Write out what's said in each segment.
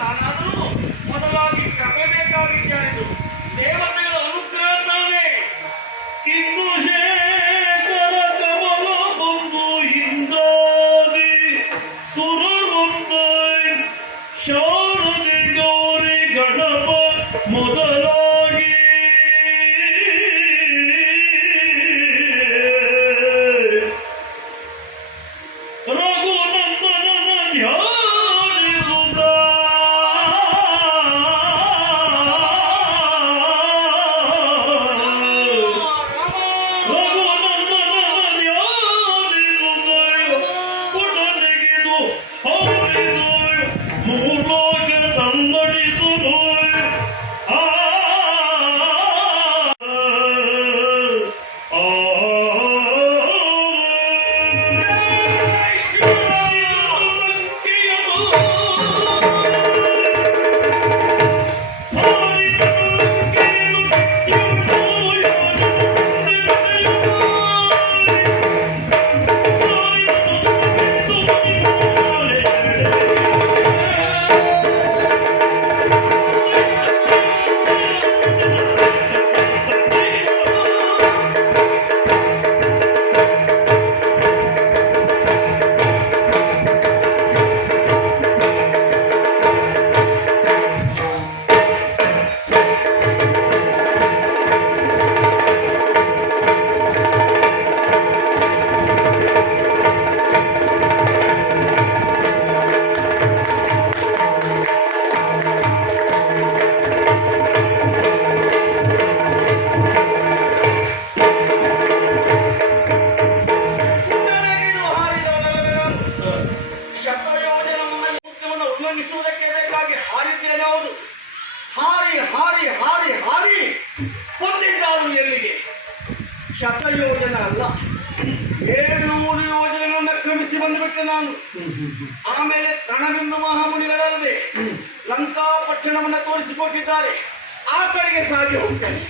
ನಾನಾದರೂ ಮೊದಲಾಗಿ ಕೃಪೆ ಬೇಕಾಗಿದ್ದಾರಿದು ದೇವತೆಗಳ ಅನುಗ್ರಹ ತಾನೇ. ಇನ್ನು ಶೇಖರ ಕಮಲ ಬಂದು ಹಿಂದಾದಿ ಸುರರೊಂದು ಶಾರದೆ ಗೌರಿ ಗಣಪ ಮೊದಲಾಗಿ ರಘುನಂದನನ ಧ್ಯಾನಿಸುತ್ತ ಪುಟನೆಗೆದು ಹೌದಿದು ಮೂಲೋಕ ತನ್ನಡಿಸುನು ಆ ಉಲ್ಲಂಘಿಸುವುದಕ್ಕೆ ಬೇಕಾಗಿ ಹಾರಿದ್ದೇನಾವುದು. ಹಾರಿ ಹಾರಿ ಹಾರಿ ಹಾರಿ ಬಂದಿದ್ದಾರು ಎಲ್ಲಿಗೆ? ಶತಯೋಜನ ಅಲ್ಲ, 700 ಯೋಜನೆಗಳನ್ನ ಕ್ರಮಿಸಿ ಬಂದುಬಿಟ್ಟೆ ನಾನು. ಆಮೇಲೆ ರಣಬಿಂದು ಮಹಾಮುನಿಗಳಲ್ಲದೆ ಲಂಕಾಪಟ್ಟಣವನ್ನು ತೋರಿಸಿಕೊಟ್ಟಿದ್ದಾರೆ. ಆ ಕಡೆಗೆ ಸಾಗಿ ಹೋಗ್ತೇನೆ.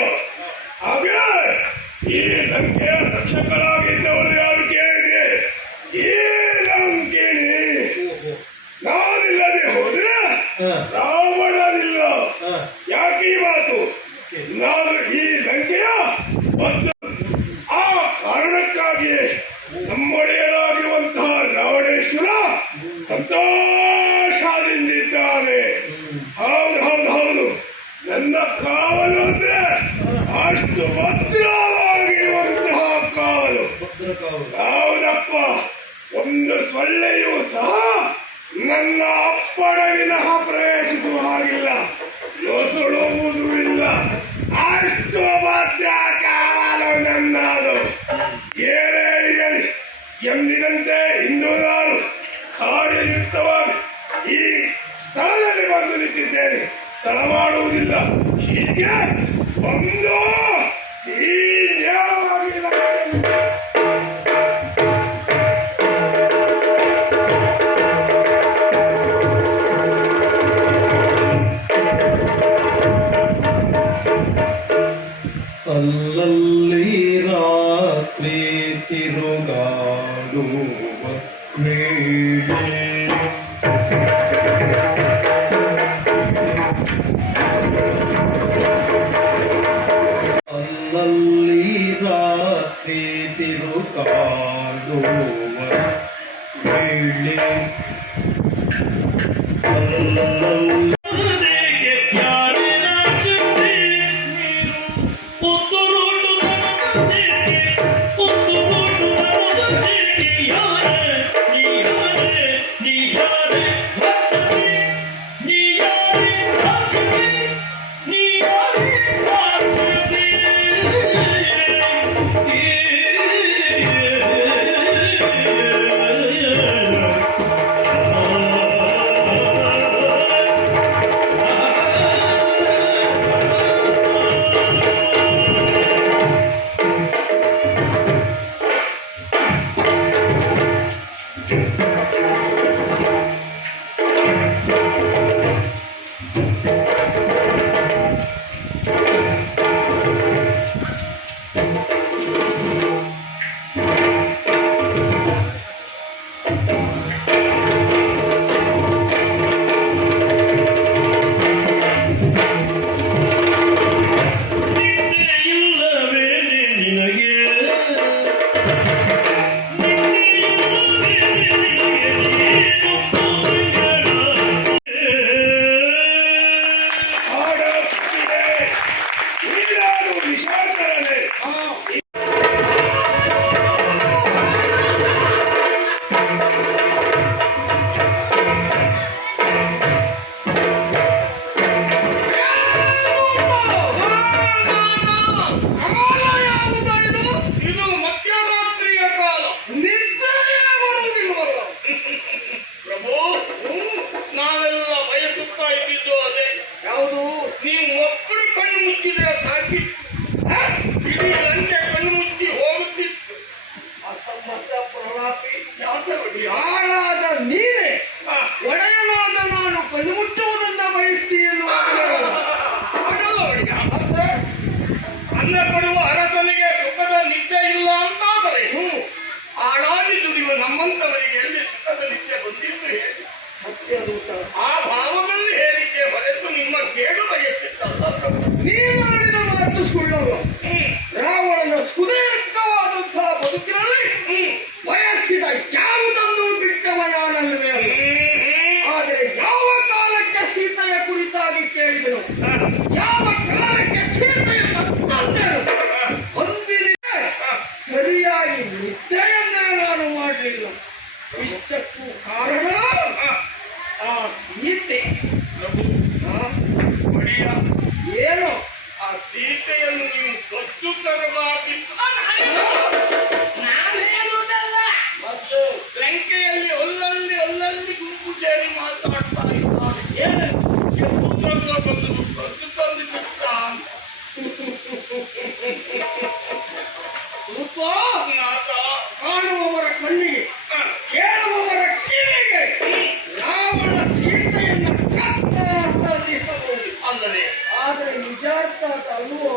ಅವರು. ಹಾಗೆ ಈ ಲಂಕೆಯ ರಕ್ಷಕರಾಗಿದ್ದವರು ಯಾರು ಕೇಳಿದೆ? ಈ ಲಂಕಿಣಿ. ನಾನಿಲ್ಲದೆ ಹೋದ್ರೆ ರಾವಣನಿಲ್ಲ. ಯಾಕೆ ಈ ಮಾತು? ನಾನು ಈ ಲಂಕೆಯ ಆ ಕಾರಣಕ್ಕಾಗಿಯೇ ನಮ್ಮೊಡೆಯರಾಗಿರುವಂತಹ ರಾವಣೇಶ್ವರ ಸಂತೋಷದಿಂದಿದ್ದಾನೆ. ಹೌದು ಹೌದು ಹೌದು, ನನ್ನ ಕಾವಲು ಅಂದ್ರೆ ಅಷ್ಟು ಭದ್ರವಾಗಿರುವಂತಹ ಕಾವಲು. ಹೌದಪ್ಪ, ಒಂದು ಸೊಳ್ಳೆಯೂ ಸಹ ನನ್ನ ಅಪ್ಪಣ ವಿನಃ ಪ್ರವೇಶಿಸುವ ಹಾಗಿಲ್ಲ, ನುಸುಳುವುದೂ ಇಲ್ಲ. ಅಷ್ಟು ಭದ್ರ ಕಾವಲು ನನ್ನದು. ಏನೇ ಇರಲಿ, ಎಂದಿನಂತೆ ಇಂದು ನಾನು ಕಾರ್ಯಯುಕ್ತವಾಗಿ ಈ ಸ್ಥಳದಲ್ಲಿ ಬಂದು ನಿಂತಿದ್ದೇನೆ. ತಡ ಮಾಡುವುದಿಲ್ಲ. ಹೀಗೆ ಒಂದು ಸೀನ್ಯವಾಗಿಲ್ಲ. ಅಲ್ಲಲ್ಲಿ ರಾತ್ರಿ ತಿರುಗಾಡುವ ವೇಳೆ ಅಲ್ಲಲ್ಲಿ ರಾತ್ರಿ ತಿರುಗಾಡುವ ವೇಳೆ ಅಲ್ಲಲ್ಲಿ ಯಾರಾದ ನೀನೆ ಒಡೆಯನಾದ ನಾನು ಕಣ್ಣುಮುಟ್ಟುವುದನ್ನ ಬಯಸ್ತೀಯನು. ಅನ್ನ ಕೊಡುವ ಅರಸನಿಗೆ ಸುಖದ ನಿತ್ಯ ಇಲ್ಲ ಅಂತಾದರೆ ಆಳಾಗಿ ದುಡಿಯುವ ನಮ್ಮಂತವರಿಗೆ ಎಲ್ಲಿ ಸುಖದ ನಿತ್ಯ ಬಂದಿದ್ದು ಹೇಳಿ? ಸತ್ಯದೂತ ಆ ಭಾವದಲ್ಲಿ ಹೇಳಿಕೆ ಹೊರತು ನಿಮ್ಮ ಕೇಳು ಬಯಸಿದ್ದಲ್ಲ ಪ್ರಭು. ನೀನಾಡಿದ ಮಾತು ಸುಳ್ಳಲ್ಲ. ರಾವಣನ ಸುದೀರ್ಘವಾದಂತಹ ಬದುಕಿನಲ್ಲಿ ಬಯಸಿದ ಯಾವುದನ್ನು ಬಿಟ್ಟವನಾನಲ್ವೇ. ಆದರೆ ಯಾವ ಕಾಲಕ್ಕೆ ಸೀತೆಯ ಕುರಿತಾಗಿ ಕೇಳಿದನು, ಯಾವ ಕಾಲಕ್ಕೆ ಸೀತೆಯನ್ನು ತಂದೆನು, ಅಂದಿನಿಂದ ಸರಿಯಾಗಿ ನಿದ್ದೆಯನ್ನೇ ನಾನು ಮಾಡಲಿಲ್ಲ. ಇಷ್ಟಕ್ಕೂ ಕಾರಣ ಆ ಸೀತೆ. ಏನು ಆ ಸೀತೆಯನ್ನು ನೀವು ಕದ್ದು ತರಬಾರ್ದಿತ್ತು. ನಾನು ಹೇಳುವುದಲ್ಲ, ಮತ್ತು ಲಂಕೆಯಲ್ಲಿ ಅಲ್ಲಲ್ಲಿ ಗುಂಪು ಸೇರಿ ಮಾತಾಡ್ತಾ ಇದ್ದಾರೆ. ಏನು ಕೆಂಪು ತಂದ ಬಂದು ಕದ್ದು ತಂದು ಬಿಟ್ಟ ಕಾಣುವವರ ಕಣ್ಣಿಗೆ, ಕೇಳುವವರ ಕಿವಿಗೆ ರಾವಣ ಸೀತೆಯನ್ನು ಕತ್ತ ಅಂತ ಅನ್ನಿಸಬಹುದು ಅಲ್ಲವೇ? ಆದರೆ ನಿಜಾರ್ಥ ಅಲ್ವೋ?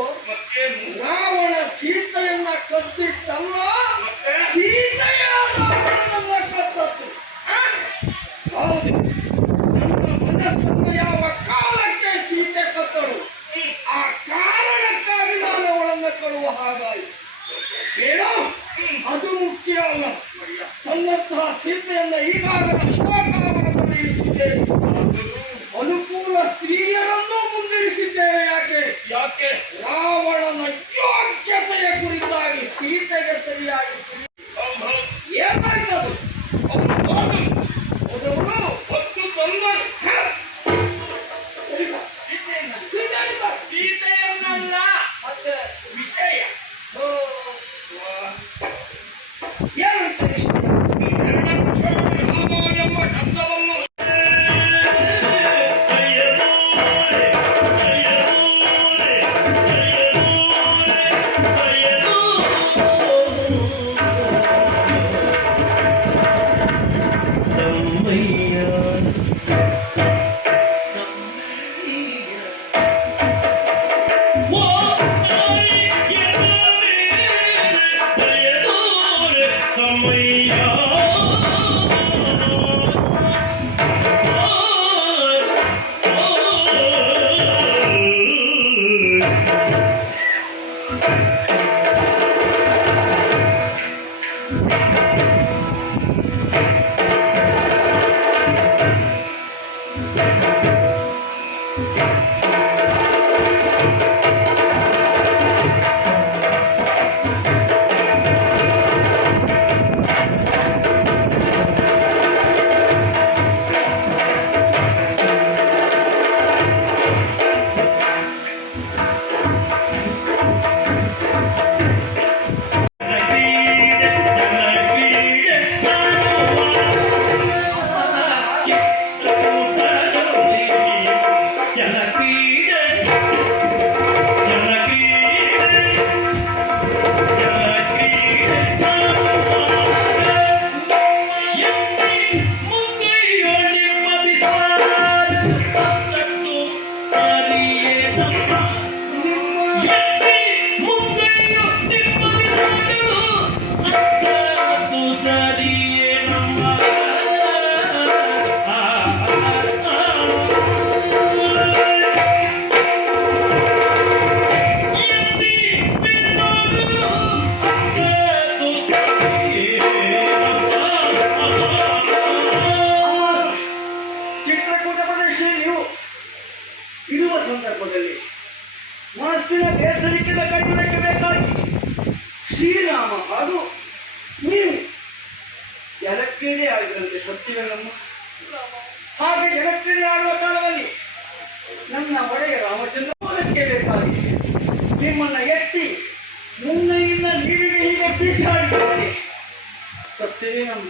ಶ್ರೀರಾಮ ಹಾಗೂ ನೀವು ಜನಕ್ಕೇನೆ ಆಗಿದಂತೆ ಸತ್ಯವೇನಮ್ಮ. ಹಾಗೆ ಜನಕ್ಕೇನೆ ಆಡುವ ಕಾಲದಲ್ಲಿ ನನ್ನ ಒಡೆಯ ರಾಮಚಂದ್ರಕ್ಕೆ ಬೇಕಾಗಿ ನಿಮ್ಮನ್ನ ಎತ್ತಿ ಮುನ್ನೈಯಿಂದ ನೀರಿಗೆ ಹೀಗೆ ಬೀಸಾಡಿದ್ದಾರೆ. ಸತ್ಯವೇನಮ್ಮ.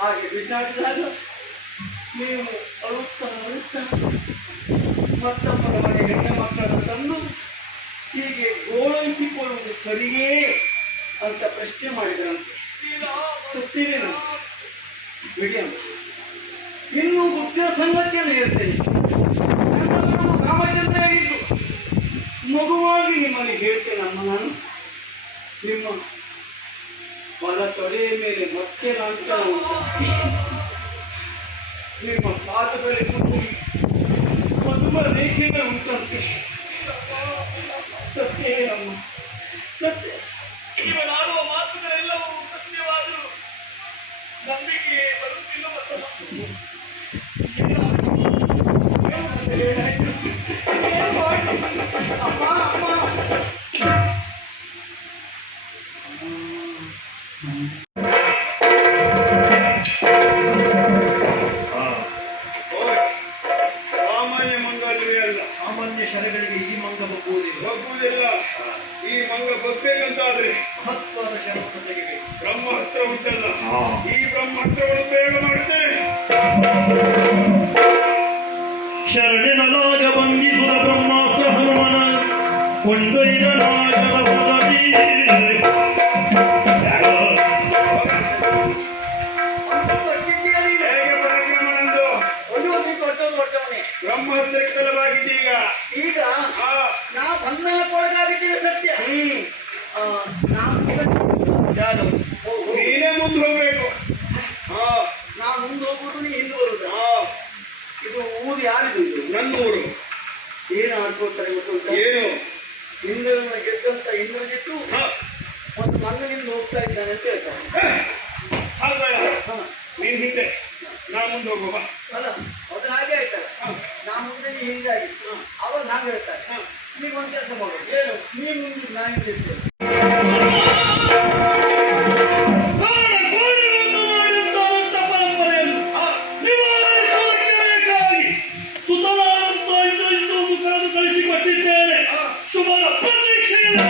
ಹಾಗೆ ಬೀಸಾಡಿದಾಗ ನೀವು ಅಳುತ್ತಾ ಮತ್ತೊಬ್ಬರ ಮನೆ ಹೆಣ್ಣು ಮಕ್ಕಳನ್ನು ತಂದು ಹೀಗೆ ಗೋಳೈಸಿಕೊಳ್ಳುವುದು ಸರಿಯೇ ಅಂತ ಪ್ರಶ್ನೆ ಮಾಡಿದ್ರಂತೆ. ಸತ್ಯವೇನಮ್ಮ. ಬಿಡಿ ಅಮ್ಮ, ಇನ್ನೂ ಗುಪ್ತ ಸಂಗತಿಯನ್ನು ಹೇಳ್ತೇನೆ. ರಾಮಚಂದ್ರ ಹೇಳಿದ್ದು ಮಗುವಾಗಿ ನಿಮ್ಮಲ್ಲಿ ಹೇಳ್ತೇನಮ್ಮ. ನಾನು ನಿಮ್ಮ ಬಲ ತೊಡೆಯ ಮೇಲೆ ಮತ್ತೆ ಲಾಂಛನ ಉಂಟು. ನಿಮ್ಮ ಪಾದಗಳಿಗೆ ಮಧುಮ ರೇಖೆಗಳು ಉಂಟಂತೆ. ಸತ್ಯವೇನಮ್ಮ. ಸತ್ಯ. ಇವನಾಡುವ ಮಾತುಗಳೆಲ್ಲವೂ ಸತ್ಯವಾದರೂ ನಂಬಿಕೆ ಬರುತ್ತಿಲ್ಲ. ಸಾಮಾನ್ಯ ಮಂಗಲ್ವೇ ಅಲ್ಲ. ಸಾಮಾನ್ಯ ಶರಗಳಿಗೆ ಈ ಮಂಗ ಬಗ್ಗುವುದಿಲ್ಲ. ಬಗ್ಗುವುದಿಲ್ಲ. ಈ ಮಂಗ ಬಗ್ಬೇಕಂತಾದ್ರೆ ಮಹತ್ವದ ಶರವನ್ನು ತೆಗೆಬೇಕು. ಬ್ರಹ್ಮಾಸ್ತ್ರ ಉಂಟಲ್ಲ, ಈ ಬ್ರಹ್ಮಾಸ್ತ್ರವನ್ನು ಪ್ರಯೋಗ ಮಾಡುತ್ತೇನೆ. ಶರಣಿನ ನಾಗ ಬಂಧಿಸುವ ಬ್ರಹ್ಮಾಸ್ತ್ರ ಹನುಮನ ಕೊಂಡೊಯ್ದ ನಾಗದ ಪದವಿ. ಹೇಗೆ ಪರಾಕ್ರಮ ನಂದು? ಬ್ರಹ್ಮಾಸ್ತ್ರಕ್ಕೊಳಗಾಗಿದ್ದೀಗ. ಈಗ ನಾ ಬಂಧನಕ್ಕೊಳಗಾಗಿದ್ದೀವಿ ಸತ್ಯ. ಯಾರು? ನೀನೇ ಮುಂದೆ ಹೋಗ್ಬೇಕು. ನಾ ಮುಂದೆ ಹೋಗುದು ನೀ ಹಿಂದೆ ಬರುದು. ಇದು ಊರು ಯಾರಿದು? ಇದು ನನ್ನೂರು. ಏನು ಆಡ್ಕೊಳ್ತಾರೆ ಗೊತ್ತುಂಟ? ಏನು? ಇಂದ್ರನ ಗೆದ್ದಂತ ಇಂದ್ರಜಿತ್ತು ಒಂದು ಮಗನಿಂದ ಹೋಗ್ತಾ ಇದ್ದಾನೆ ಅಂತ ಹೇಳ್ತಾರೆ. ನೀನ್ ಹಿಂದೆ, ನಾ ಮುಂದೆ ಹೋಗುವ. ಅಲ್ಲ, ಅದು ಹಾಗೆ ಹೇಳ್ತಾರೆ. ನಾ ಮುಂದೆ ನೀ ಹಿಂಗಾಗಿ ಅವಾಗ ಹಾಗೆ ಹೇಳ್ತಾರೆ. ನೀವು ಒಂದು ಕೆಲಸ ಮಾಡೋದು, ಏನು ನೀ ಮುಂದೆ ನಾ ಹಿಂದೆ ಇರ್ತೇನೆ. ಕೋಣೆಗಳನ್ನು ಮಾಡಿದಂತ ಪರಂಪರೆಯನ್ನು ನಿವಾರಿಸುವುದಕ್ಕೆ ಬೇಕಾಗಿ ಸುತರಾದಂತ ಇಂದ್ರಜಿತ್ತು ಮುಖವನ್ನು ಕಳಿಸಿಕೊಟ್ಟಿದ್ದೇನೆ. ಶುಭದ ಪ್ರತೀಕ್ಷೆಯಲ್ಲಿ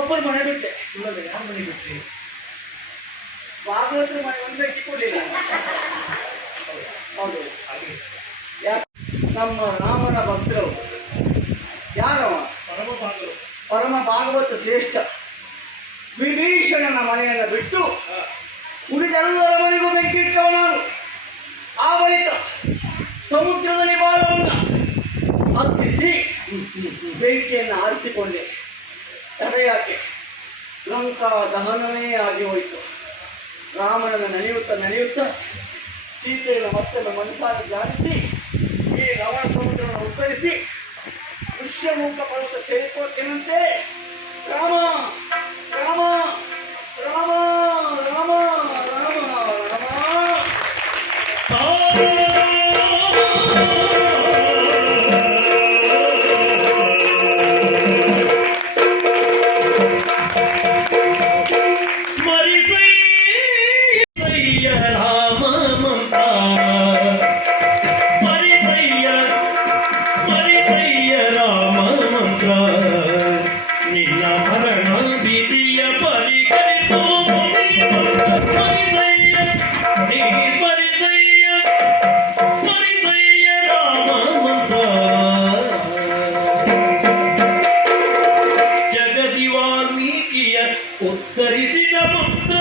ಒಬ್ಬರು ಮನೆ ಬಿಟ್ಟೆ. ಇಲ್ಲಲ್ಲ ಯಾರು ಮನೆ ಬಿಟ್ರಿ? ಬಾಗಿಲ ಹತ್ರ ಮನೆ ಒಂದೇ ಇಟ್ಕೊಳ್ಳಿಲ್ಲ. ಹೌದು. ಹಾಗೆ ನಮ್ಮ ರಾಮನ ಭಕ್ತರು ಯಾರವ? ಪರಮ ಭಾಗರು. ಪರಮ ಭಾಗವತ ಶ್ರೇಷ್ಠ ವಿಭೀಷಣನ ಮನೆಯನ್ನು ಬಿಟ್ಟು ಉಳಿದೆಲ್ಲರ ಮನೆಗೂ ಬೆಂಕಿಟ್ಟವ ನಾನು. ಆ ಬಳಿಕ ಸಮುದ್ರದ ನಿವಾರವನ್ನು ಹತ್ತಿಸಿ ಬೆಂಕಿಯನ್ನು ಆರಿಸಿಕೊಂಡೆ. ತಡೆಯಾಕೆ ಲಂಕಾ ದಹನವೇ ಆಗಿ ಹೋಯಿತು. ರಾಮನನ್ನು ನೆನೆಯುತ್ತಾ ಸೀತೆಯನ್ನು ಮತ್ತೊಮ್ಮೆ ಮನಸ್ಸಾಗಿ ಜಾರಿಸಿ ಈ ಲವಣ ಸಮುದ್ರವನ್ನು ಉತ್ತರಿಸಿ ಋಷ್ಯಮುಖ ಪರ್ವತ ಸೇರಿಕೊಳ್ಳುತ್ತೇನಂತೆ. ರಾಮ ರಾಮ ರಾಮ ರಾಮ ರಾಮ ರಾಮ. ಸ್ಮರಿಸಯ್ಯ ರಾಮ ಮಂತ್ರ, ಸ್ಮರಿಸಯ್ಯ ರಾಮ ಮಂತ್ರ, ನಿನ್ನ ಮರಣ ಭೀತಿಯ ಪರಿಕರಿತು ಸ್ಮರಿಸಯ್ಯ, ಸ್ಮರಿಸಯ್ಯ ರಾಮ ಮಂತ್ರ. ಜಗದಿ ವಾಲ್ಮೀಕಿಯ ಉತ್ತರಿಸಿದ ಮಂತ್ರ